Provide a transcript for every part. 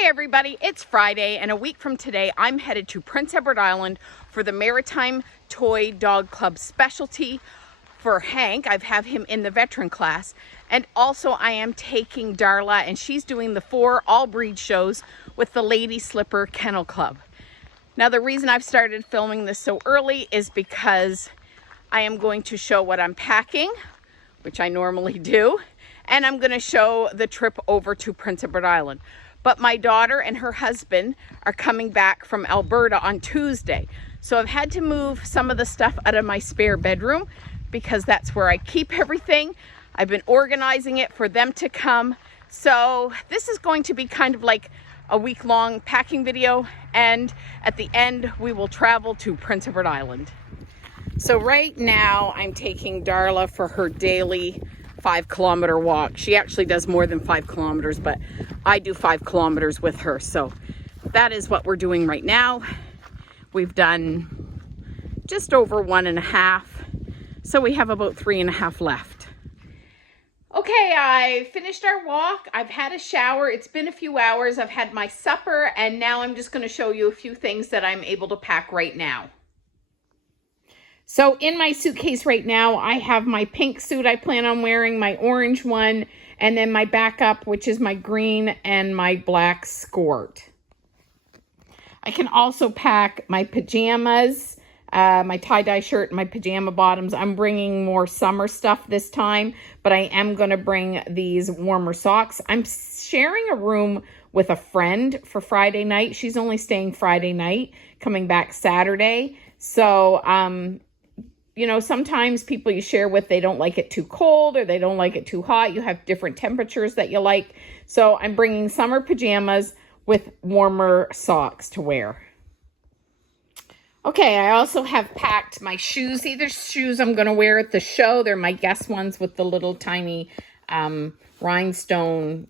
Hey everybody, it's Friday, and a week from today I'm headed to Prince Edward Island for the Maritime Toy Dog Club specialty for Hank. I've have him in the veteran class, and also I am taking Darla, and she's doing the 4 all-breed shows with the Lady Slipper Kennel Club. Now the reason I've started filming this so early is because I am going to show what I'm packing, which I normally do, and I'm going to show the trip over to Prince Edward Island. But my daughter and her husband are coming back from Alberta on Tuesday. So I've had to move some of the stuff out of my spare bedroom because that's where I keep everything. I've been organizing it for them to come. So this is going to be kind of like a week-long packing video, and at the end we will travel to Prince Edward Island. So right now I'm taking Darla for her daily 5-kilometer walk. She actually does more than 5 kilometers, but I do 5 kilometers with her. So that is what we're doing right now. We've done just over 1.5. So we have about 3.5 left. Okay, I finished our walk. I've had a shower. It's been a few hours. I've had my supper, and now I'm just going to show you a few things that I'm able to pack right now. So in my suitcase right now, I have my pink suit I plan on wearing, my orange one, and then my backup, which is my green and my black skirt. I can also pack my pajamas, my tie-dye shirt, and my pajama bottoms. I'm bringing more summer stuff this time, but I am going to bring these warmer socks. I'm sharing a room with a friend for Friday night. She's only staying Friday night, coming back Saturday. So, you know, sometimes people you share with, they don't like it too cold or they don't like it too hot. You have different temperatures that you like. So I'm bringing summer pajamas with warmer socks to wear. Okay, I also have packed my shoes. These are shoes I'm going to wear at the show. They're my guest ones with the little tiny rhinestone,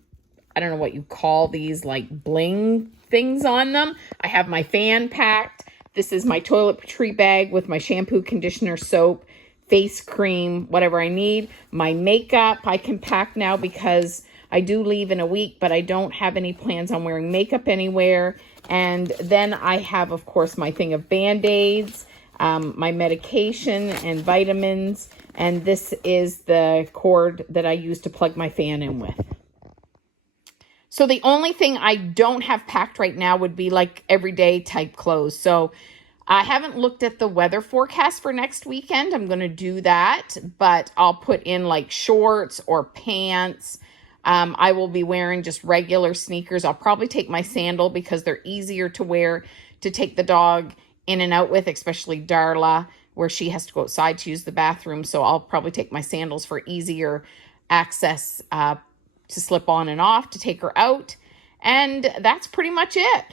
I don't know what you call these, like bling things on them. I have my fan packed. This is my toiletry bag with my shampoo, conditioner, soap, face cream, whatever I need. My makeup I can pack now because I do leave in a week, but I don't have any plans on wearing makeup anywhere. And then I have, of course, my thing of Band-Aids, my medication and vitamins. And this is the cord that I use to plug my fan in with. So the only thing I don't have packed right now would be like everyday type clothes. So I haven't looked at the weather forecast for next weekend. I'm going to do that, but I'll put in like shorts or pants. I will be wearing just regular sneakers. I'll probably take my sandal because they're easier to wear to take the dog in and out with, especially Darla, where she has to go outside to use the bathroom. So I'll probably take my sandals for easier access to slip on and off to take her out. And that's pretty much it.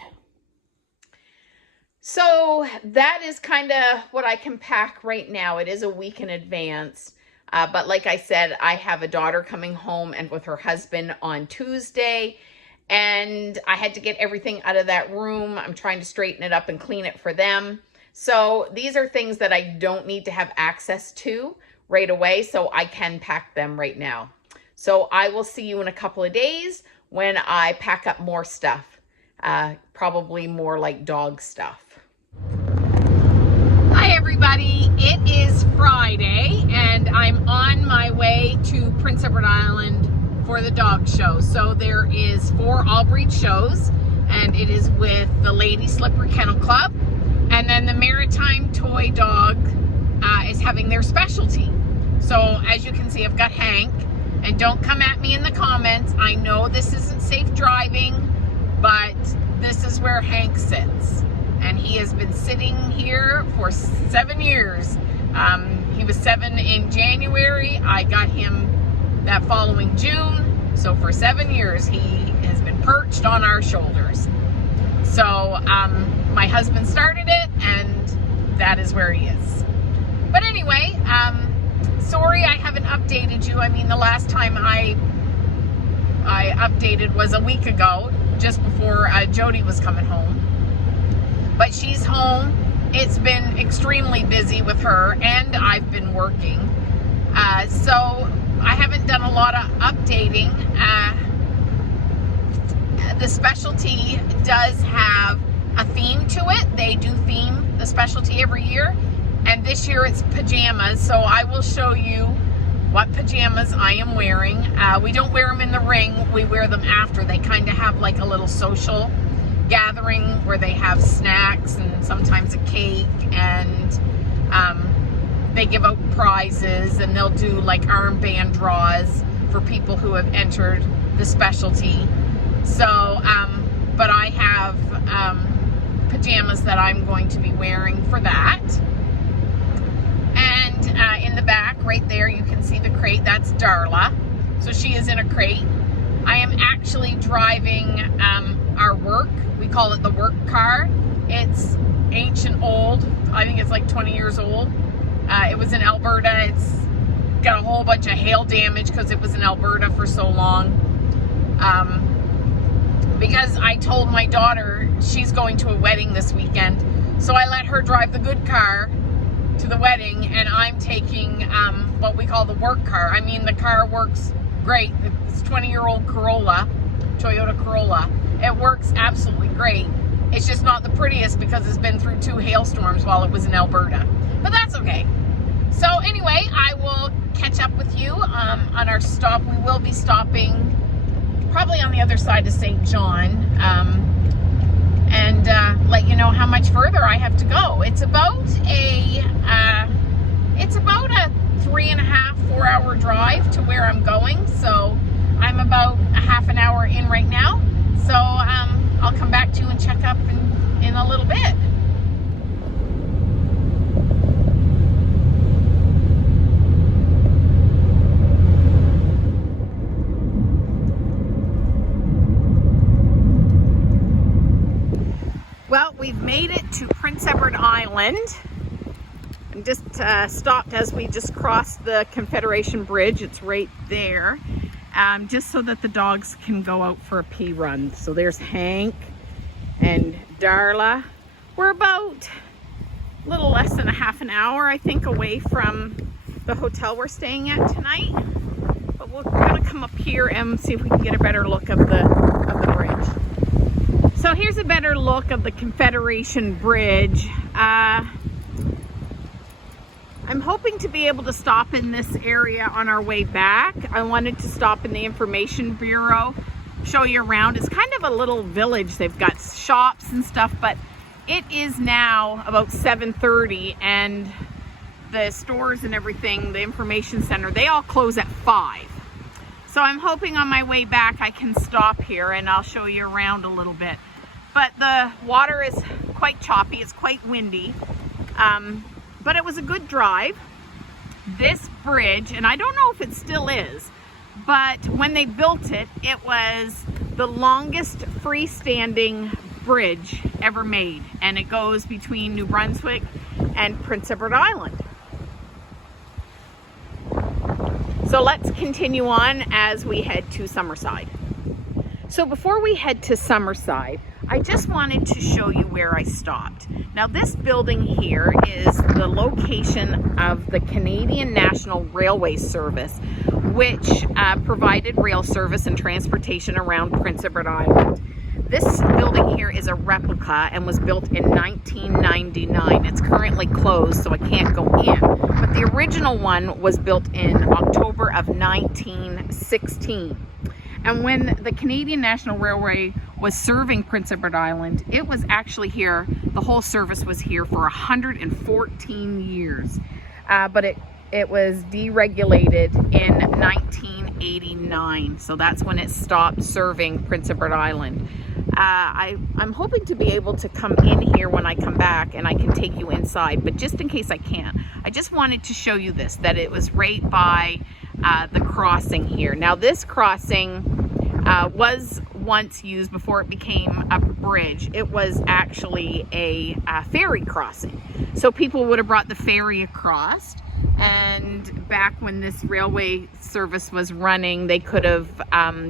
So that is kind of what I can pack right now. It is a week in advance. But like I said, I have a daughter coming home and with her husband on Tuesday. And I had to get everything out of that room. I'm trying to straighten it up and clean it for them. So these are things that I don't need to have access to right away. So I can pack them right now. So I will see you in a couple of days when I pack up more stuff, probably more like dog stuff. Hi everybody, it is Friday and I'm on my way to Prince Edward Island for the dog show. So there is 4 all-breed shows, and it is with the Lady Slipper Kennel Club, and then the Maritime Toy Dog is having their specialty. So as you can see, I've got Hank. And don't come at me in the comments. I know this isn't safe driving, but this is where Hank sits. And he has been sitting here for 7 years. He was 7 in January. I got him that following June. So for 7 years, he has been perched on our shoulders. So my husband started it, and that is where he is. But anyway, sorry I haven't updated you. I mean, the last time I updated was a week ago, just before Jody was coming home. But she's home. It's been extremely busy with her, and I've been working. So I haven't done a lot of updating. the specialty does have a theme to it. They do theme the specialty every year, and this year it's pajamas, so I will show you what pajamas I am wearing. We don't wear them in the ring, we wear them after. They kind of have like a little social gathering where they have snacks and sometimes a cake, and they give out prizes, and they'll do like armband draws for people who have entered the specialty. So, but I have pajamas that I'm going to be wearing for that. And in the back right there you can see the crate. That's Darla, so she is in a crate. I am actually driving our work, we call it the work car. It's ancient old, I think it's like 20 years old. It was in Alberta. It's got a whole bunch of hail damage because it was in Alberta for so long. Because I told my daughter she's going to a wedding this weekend, so I let her drive the good car to the wedding, and I'm taking what we call the work car. I mean, the car works great. It's a 20-year-old Corolla, Toyota Corolla. It works absolutely great. It's just not the prettiest because it's been through 2 hailstorms while it was in Alberta, but that's okay. So anyway, I will catch up with you on our stop. We will be stopping probably on the other side of St. John, and let you know how much further I have to go. It's about a 3.5-4 hour drive to where I'm going. So I'm about a half an hour in right now. So I'll come back to you and check up in a little bit. Well, we've made it to Prince Edward Island. I'm just stopped as we just crossed the Confederation Bridge. It's right there, just so that the dogs can go out for a pee run. So there's Hank and Darla. We're about a little less than a half an hour, I think, away from the hotel we're staying at tonight. But we're gonna come up here and see if we can get a better look of the bridge. So here's a better look of the Confederation Bridge. I'm hoping to be able to stop in this area on our way back. I wanted to stop in the Information Bureau, show you around. It's kind of a little village. They've got shops and stuff, but it is now about 7:30, and the stores and everything, the information center, they all close at 5. So I'm hoping on my way back I can stop here and I'll show you around a little bit. But the water is quite choppy, it's quite windy, but it was a good drive. This bridge, and I don't know if it still is, but when they built it, it was the longest freestanding bridge ever made, and it goes between New Brunswick and Prince Edward Island. So let's continue on as we head to Summerside. So before we head to Summerside, I just wanted to show you where I stopped. Now this building here is the location of the Canadian National Railway Service, which provided rail service and transportation around Prince Edward Island. This building here is a replica and was built in 1999. It's currently closed, so I can't go in. But the original one was built in October of 1916. And when the Canadian National Railway was serving Prince Edward Island, it was actually here, the whole service was here for 114 years. But it was deregulated in 1989. So that's when it stopped serving Prince Edward Island. I'm hoping to be able to come in here when I come back and I can take you inside, but just in case I can't, I just wanted to show you this, that it was right by the crossing here. Now this crossing was once used, before it became a bridge, it was actually a ferry crossing. So people would have brought the ferry across, and back when this railway service was running, they could have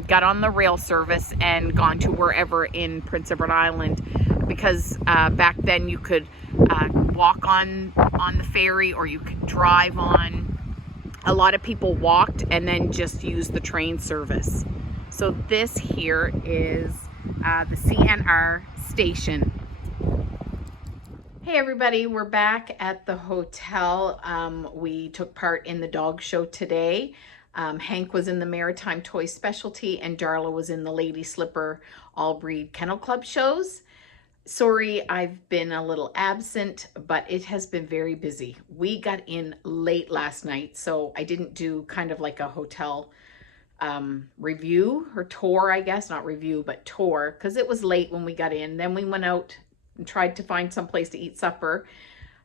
got on the rail service and gone to wherever in Prince Edward Island, because back then you could walk on the ferry or you could drive on. A lot of people walked and then just used the train service. So this here is the CNR station. Hey everybody, we're back at the hotel. We took part in the dog show today. Hank was in the Maritime Toy Specialty and Darla was in the Lady Slipper All Breed Kennel Club shows. Sorry, I've been a little absent, but it has been very busy. We got in late last night, so I didn't do kind of like a hotel review or tour, I guess, not review, but tour, because it was late when we got in. Then we went out and tried to find some place to eat supper.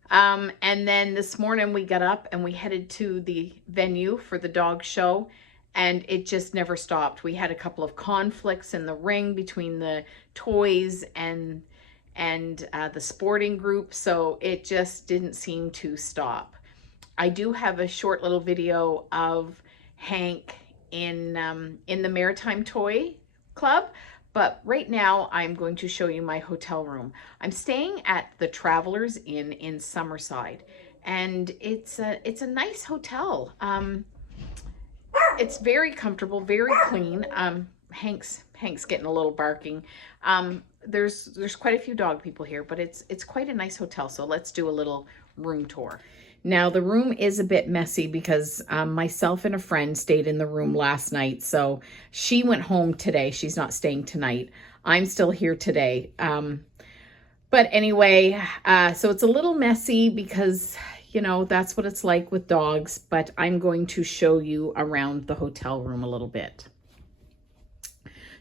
And then this morning we got up and we headed to the venue for the dog show, and it just never stopped. We had a couple of conflicts in the ring between the toys and the sporting group, so it just didn't seem to stop. I do have a short little video of Hank in the Maritime Toy Club, but right now I'm going to show you my hotel room. I'm staying at the Travelers Inn in Summerside, and it's a nice hotel. It's very comfortable, very clean. Hank's getting a little barking. There's quite a few dog people here, but it's quite a nice hotel. So let's do a little room tour. Now the room is a bit messy because myself and a friend stayed in the room last night. So she went home today. She's not staying tonight. I'm still here today. But anyway, so it's a little messy because, you know, that's what it's like with dogs. But I'm going to show you around the hotel room a little bit.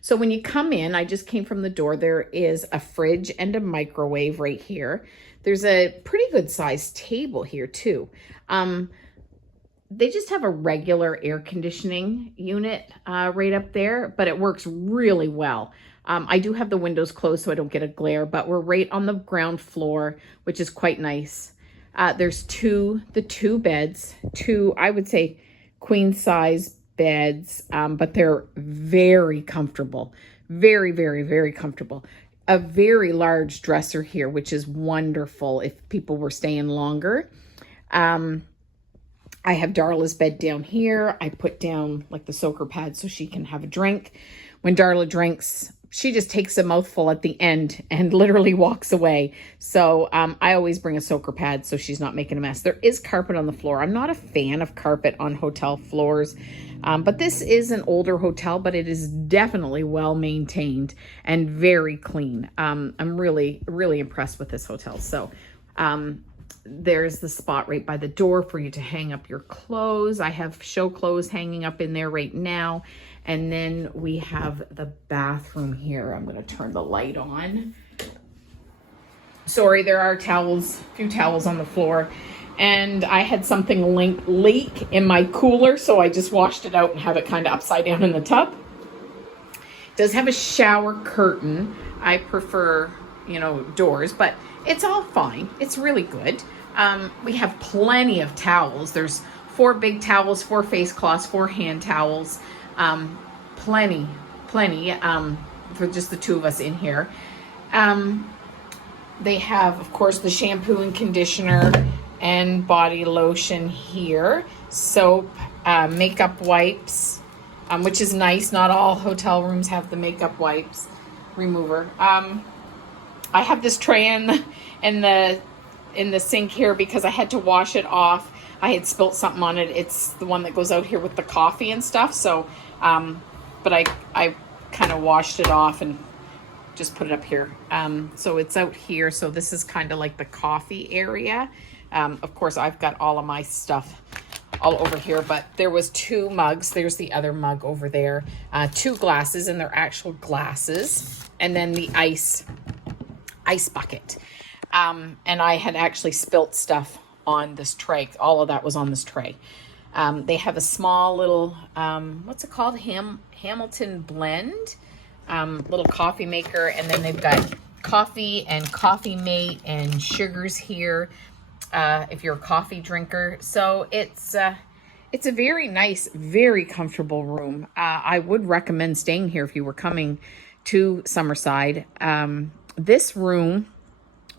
So when you come in, I just came from the door, there is a fridge and a microwave right here. There's a pretty good sized table here too. They just have a regular air conditioning unit right up there, but it works really well. I do have the windows closed so I don't get a glare, but we're right on the ground floor, which is quite nice. There's the two beds, I would say queen size beds, but they're very comfortable. Very, very, very comfortable. A very large dresser here, which is wonderful if people were staying longer. I have Darla's bed down here. I put down like the soaker pad so she can have a drink. When Darla drinks, she just takes a mouthful at the end and literally walks away. So I always bring a soaker pad so she's not making a mess. There is carpet on the floor. I'm not a fan of carpet on hotel floors, but this is an older hotel, but it is definitely well maintained and very clean. I'm really, really impressed with this hotel. So there's the spot right by the door for you to hang up your clothes. I have show clothes hanging up in there right now. And then we have the bathroom here. I'm going to turn the light on. Sorry, there are towels, a few towels on the floor. And I had something leak in my cooler, so I just washed it out and have it kind of upside down in the tub. It does have a shower curtain. I prefer, you know, doors, but it's all fine. It's really good. We have plenty of towels. There's 4 big towels, 4 face cloths, 4 hand towels. Plenty for just the 2 of us in here. They have, of course, the shampoo and conditioner and body lotion here, soap, makeup wipes, which is nice. Not all hotel rooms have the makeup wipes remover. I have this tray in the sink here because I had to wash it off. I had spilt something on it. It's the one that goes out here with the coffee and stuff. So, but I kind of washed it off and just put it up here. So it's out here. So this is kind of like the coffee area. Of course, I've got all of my stuff all over here, but there was 2 mugs. There's the other mug over there. 2 glasses, and they're actual glasses. And then the ice bucket. And I had actually spilt stuff on this tray. All of that was on this tray. They have a small little, what's it called? Hamilton blend, little coffee maker. And then they've got coffee and coffee mate and sugars here, if you're a coffee drinker. So it's a very nice, very comfortable room. I would recommend staying here if you were coming to Summerside. This room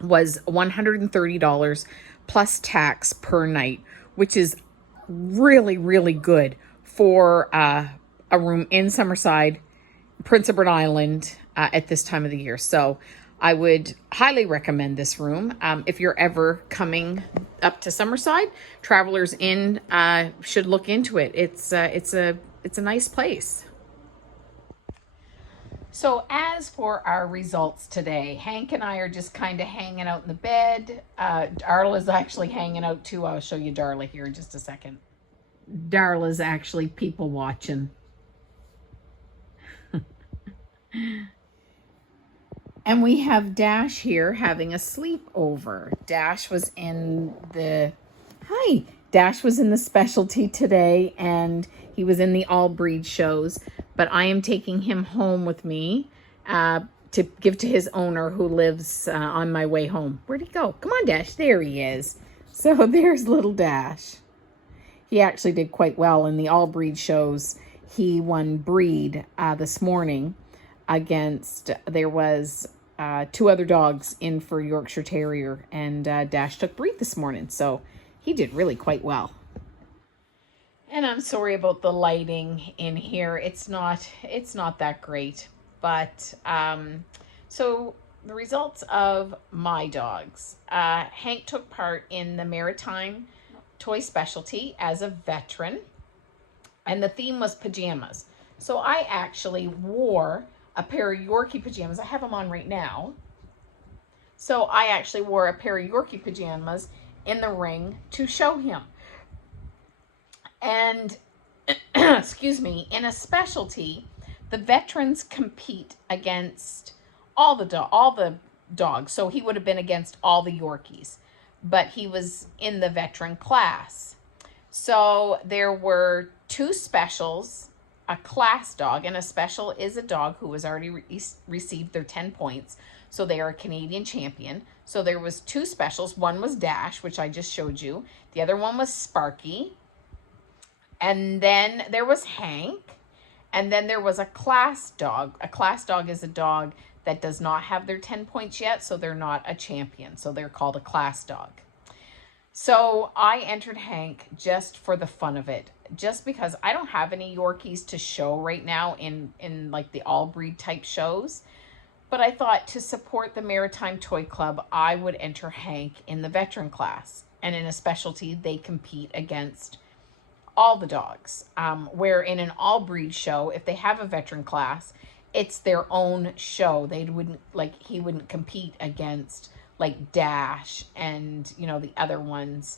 was $130 plus tax per night, which is really, really good for a room in Summerside, Prince Edward Island, at this time of the year. So I would highly recommend this room. If you're ever coming up to Summerside, Travelers Inn should look into it. It's a nice place. So as for our results today, Hank and I are just kind of hanging out in the bed. Darla's actually hanging out too. I'll show you Darla here in just a second. Darla's actually people watching. And we have Dash here having a sleepover. Dash was in the specialty today, and he was in the all breed shows, but I am taking him home with me to give to his owner who lives on my way home. Where'd he go? Come on, Dash. There he is. So there's little Dash. He actually did quite well in the all breed shows. He won breed this morning against, there was 2 other dogs in for Yorkshire Terrier, and Dash took breed this morning, so he did really quite well. And I'm sorry about the lighting in here. It's not that great, but so the results of my dogs. Hank took part in the Maritime toy specialty as a veteran, and the theme was pajamas. So I actually wore a pair of Yorkie pajamas. I have them on right now. So I actually wore a pair of Yorkie pajamas in the ring to show him. And excuse me, in a specialty, the veterans compete against all the dogs. So he would have been against all the Yorkies, but he was in the veteran class. So there were 2 specials, a class dog, and a special is a dog who has already received their 10 points. So they are a Canadian champion. So there was 2 specials. One was Dash, which I just showed you. The other one was Sparky. And then there was Hank. And then there was a class dog. A class dog is a dog that does not have their 10 points yet, so they're not a champion. So they're called a class dog. So I entered Hank just for the fun of it, just because I don't have any Yorkies to show right now in like the all breed type shows. But I thought to support the Maritime Toy Club, I would enter Hank in the veteran class. And in a specialty, they compete against all the dogs. Where in an all breed show, if they have a veteran class, it's their own show. He wouldn't compete against like Dash and, you know, the other ones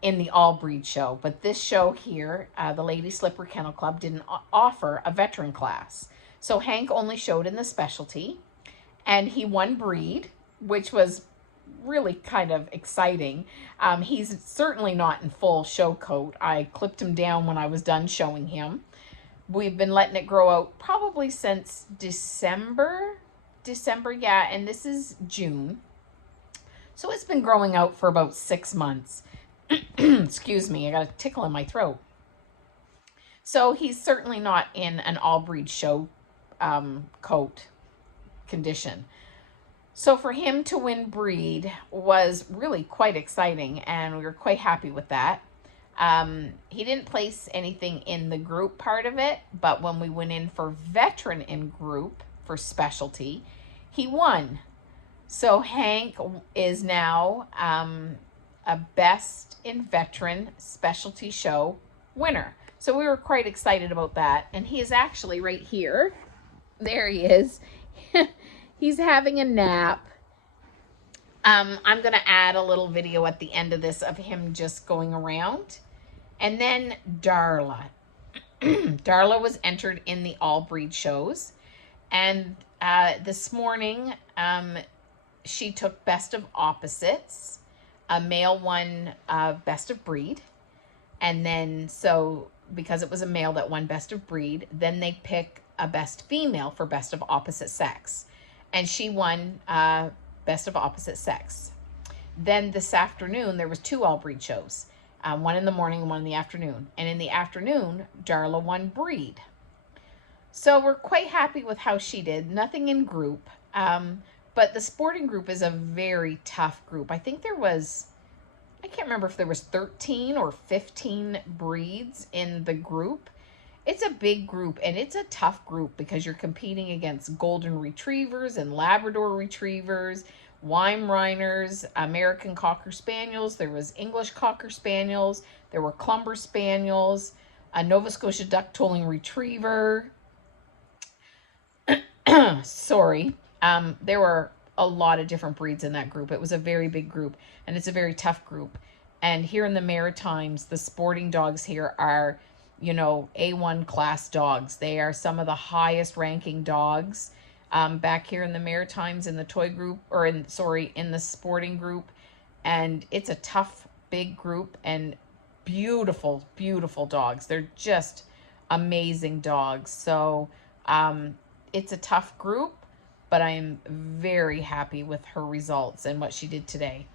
in the all breed show. But this show here, the Lady Slipper Kennel Club didn't offer a veteran class. So Hank only showed in the specialty, and he won breed, which was really kind of exciting. He's certainly not in full show coat. I clipped him down when I was done showing him. We've been letting it grow out probably since December, yeah, and this is June. So it's been growing out for about 6 months. Excuse me, I got a tickle in my throat. So he's certainly not in an all breed show coat condition. So for him to win breed was really quite exciting, and we were quite happy with that. He didn't place anything in the group part of it, but when we went in for veteran in group for specialty, he won. So Hank is now a best in veteran specialty show winner. So we were quite excited about that. And he is actually right here. There he is. He's having a nap. I'm going to add a little video at the end of this of him just going around. And then Darla. Darla was entered in the all breed shows. And this morning, she took best of opposites. A male won best of breed. And then, so because it was a male that won best of breed, then they pick a best female for best of opposite sex. And she won best of opposite sex. Then this afternoon, there was 2 all breed shows. One in the morning and one in the afternoon. And in the afternoon, Darla won breed. So we're quite happy with how she did. Nothing in group. But the sporting group is a very tough group. I think there was, I can't remember if there was 13 or 15 breeds in the group. it's a big group, and it's a tough group because you're competing against golden retrievers and Labrador retrievers, Weimaraners, American Cocker Spaniels. There was English Cocker Spaniels. There were Clumber Spaniels, a Nova Scotia Duck-Tolling Retriever. Sorry. There were a lot of different breeds in that group. It was a very big group, and it's a very tough group. And here in the Maritimes, the sporting dogs here are, you know, A1 class dogs. They are some of the highest ranking dogs back here in the Maritimes in the toy group, or in the sporting group. And it's a tough, big group, and beautiful, beautiful dogs. They're just amazing dogs. So it's a tough group, but I'm very happy with her results and what she did today.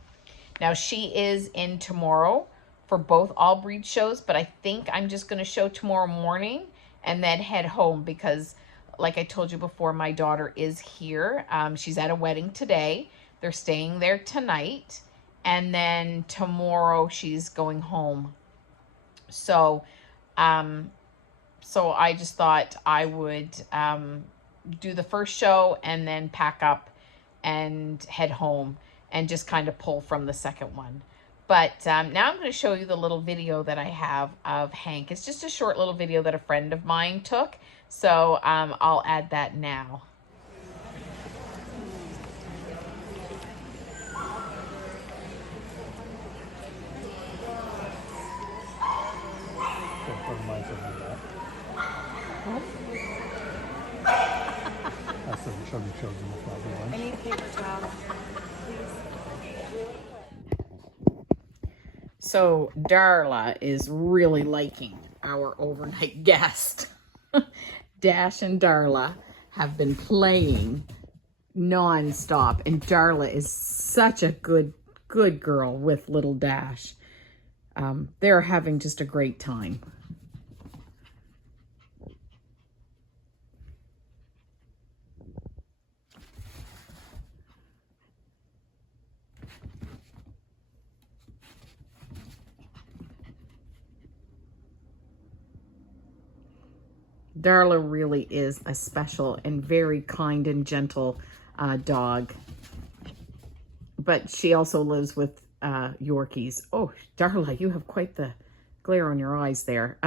Now, she is in tomorrow for both all breed shows, but I think I'm just going to show tomorrow morning and then head home because, like I told you before, my daughter is here. She's at a wedding today. They're staying there tonight, and then tomorrow she's going home. So, so I just thought I would do the first show and then pack up and head home and just kind of pull from the second one. But now I'm going to show you the little video that I have of Hank. It's just a short little video that a friend of mine took. So I'll add that now. I need a paper towel, please. So Darla is really liking our overnight guest. Dash and Darla have been playing non-stop, and Darla is such a good girl with little Dash. They're having just a great time. Darla really is a special and very kind and gentle dog. But she also lives with Yorkies. Oh, Darla, you have quite the glare on your eyes there.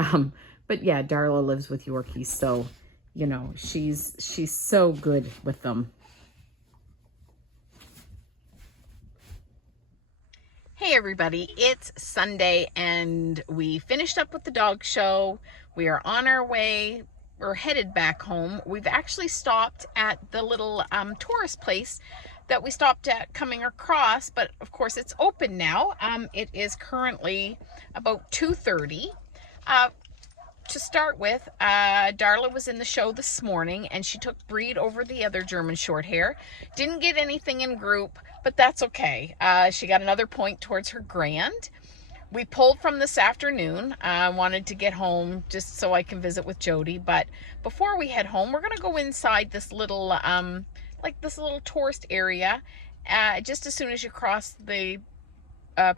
But yeah, Darla lives with Yorkies, so, you know, she's so good with them. Hey everybody, it's Sunday and we finished up with the dog show. We are on our way. We're headed back home. We've actually stopped at the little tourist place that we stopped at coming across, but of course it's open now. It is currently about 2:30. To start with, Darla was in the show this morning and she took Breed over the other German Shorthair. Didn't get anything in group, but that's okay. She got another point towards her grand. We pulled from this afternoon. I wanted to get home just so I can visit with Jody. But before we head home, we're going to go inside this little, like this little tourist area. Just as soon as you cross the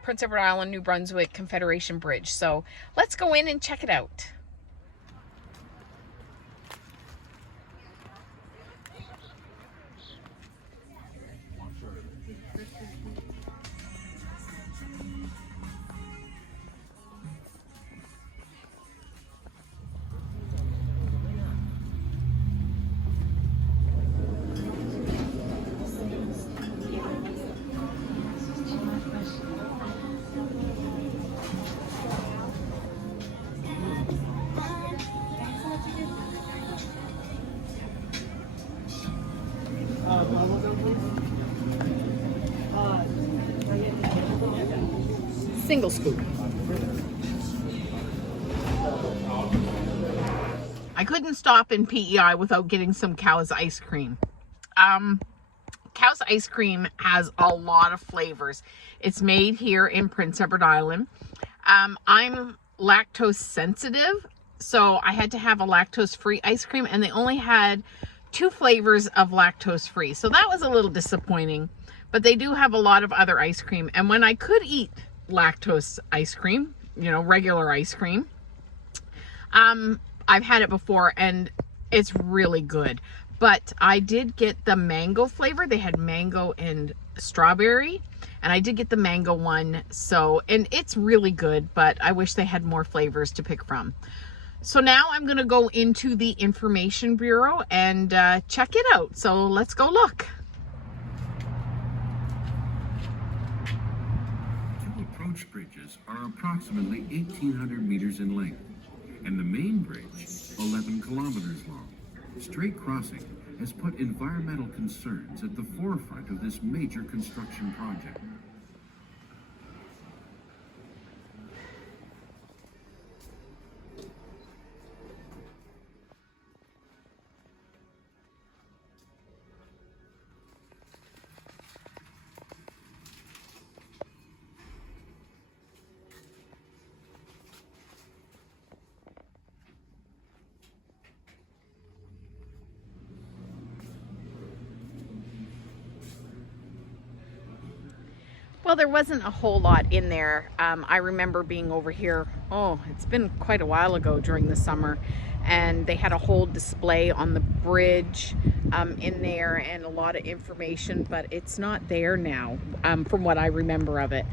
Prince Edward Island, New Brunswick, Confederation Bridge. So let's go in and check it out. Single scoop. I couldn't stop in PEI without getting some Cow's ice cream. Cow's ice cream has a lot of flavors. It's made here in Prince Edward Island. I'm lactose sensitive, so I had to have a lactose-free ice cream, and they only had 2 flavors of lactose-free. So that was a little disappointing, but they do have a lot of other ice cream. And when I could eat lactose ice cream, you know, regular ice cream, I've had it before and it's really good. But I did get the mango flavor. They had mango and strawberry, and I did get the mango one. So, and it's really good, but I wish they had more flavors to pick from. So now I'm gonna go into the Information Bureau and check it out. So let's go look. Two approach bridges are approximately 1,800 meters in length, and the main bridge 11 kilometers long. Straight crossing has put environmental concerns at the forefront of this major construction project. Well, there wasn't a whole lot in there. I remember being over here, oh, it's been quite a while ago during the summer, and they had a whole display on the bridge in there and a lot of information, but it's not there now from what I remember of it.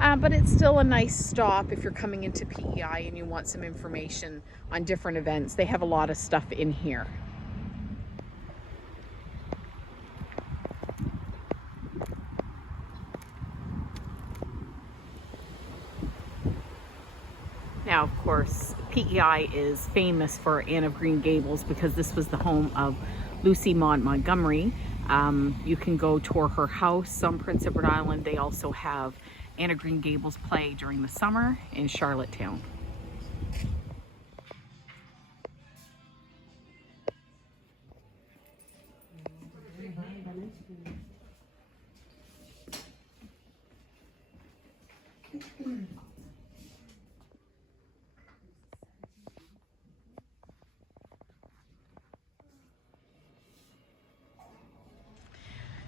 But it's still a nice stop if you're coming into PEI and you want some information on different events. They have a lot of stuff in here. Now, of course, PEI is famous for Anne of Green Gables because this was the home of Lucy Maud Montgomery. You can go tour her house on Prince Edward Island. They also have Anne of Green Gables play during the summer in Charlottetown.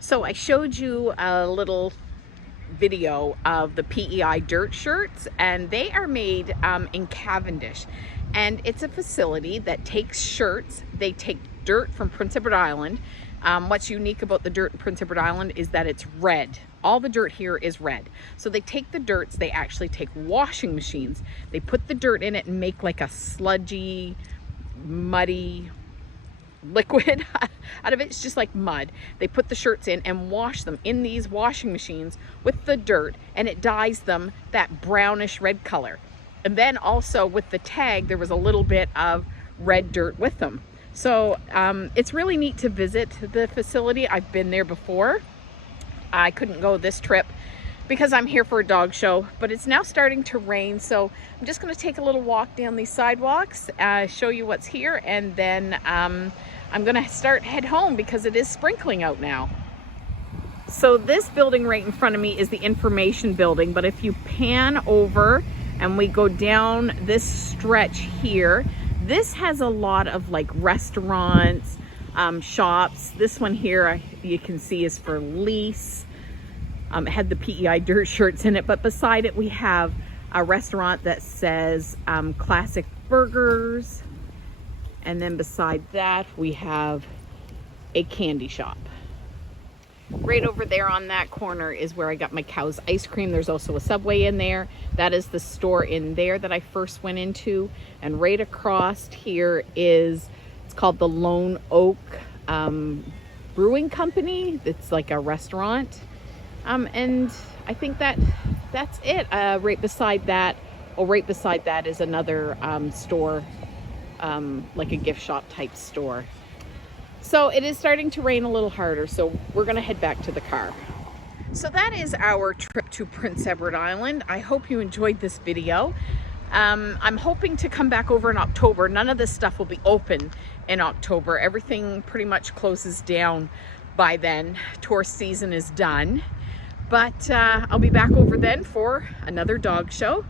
So I showed you a little video of the PEI dirt shirts, and they are made in Cavendish, and it's a facility that takes shirts. They take dirt from Prince Edward Island. What's unique about the dirt in Prince Edward Island is that it's red. All the dirt here is red. So they take the dirts, they actually take washing machines, they put the dirt in it and make like a sludgy, muddy liquid out of it. It's just like mud. They put the shirts in and wash them in these washing machines with the dirt, and it dyes them that brownish red color. And then also with the tag, there was a little bit of red dirt with them. So it's really neat to visit the facility. I've been there before. I couldn't go this trip because I'm here for a dog show, but it's now starting to rain, so I'm just going to take a little walk down these sidewalks, show you what's here, and then I'm going to head home because it is sprinkling out now. So this building right in front of me is the information building, but if you pan over and we go down this stretch here, this has a lot of like restaurants, shops. This one here you can see is for lease. It had the PEI dirt shirts in it, but beside it we have a restaurant that says Classic Burgers, and then beside that we have a candy shop. Right over there on that corner is where I got my Cow's ice cream. There's also a Subway in there. That is the store in there that I first went into. And right across here is, it's called the Lone Oak Brewing Company. It's like a restaurant. And I think that's it. Right beside that is another store, like a gift shop type store. So it is starting to rain a little harder, so we're gonna head back to the car. So that is our trip to Prince Edward Island. I hope you enjoyed this video. I'm hoping to come back over in October. None of this stuff will be open in October. Everything pretty much closes down by then. Tourist season is done. But I'll be back over then for another dog show.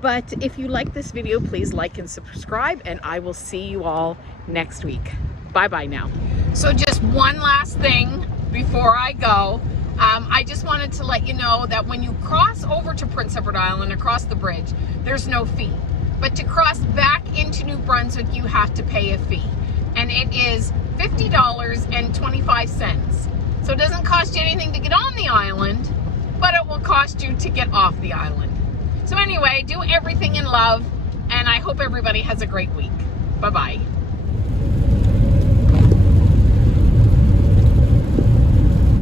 But if you like this video, please like and subscribe, and I will see you all next week. Bye-bye now. So just one last thing before I go. I just wanted to let you know that when you cross over to Prince Edward Island, across the bridge, there's no fee. But to cross back into New Brunswick, you have to pay a fee. And it is $50.25. So it doesn't cost you anything to get on the island, but it will cost you to get off the island. So anyway, do everything in love, and I hope everybody has a great week. Bye-bye.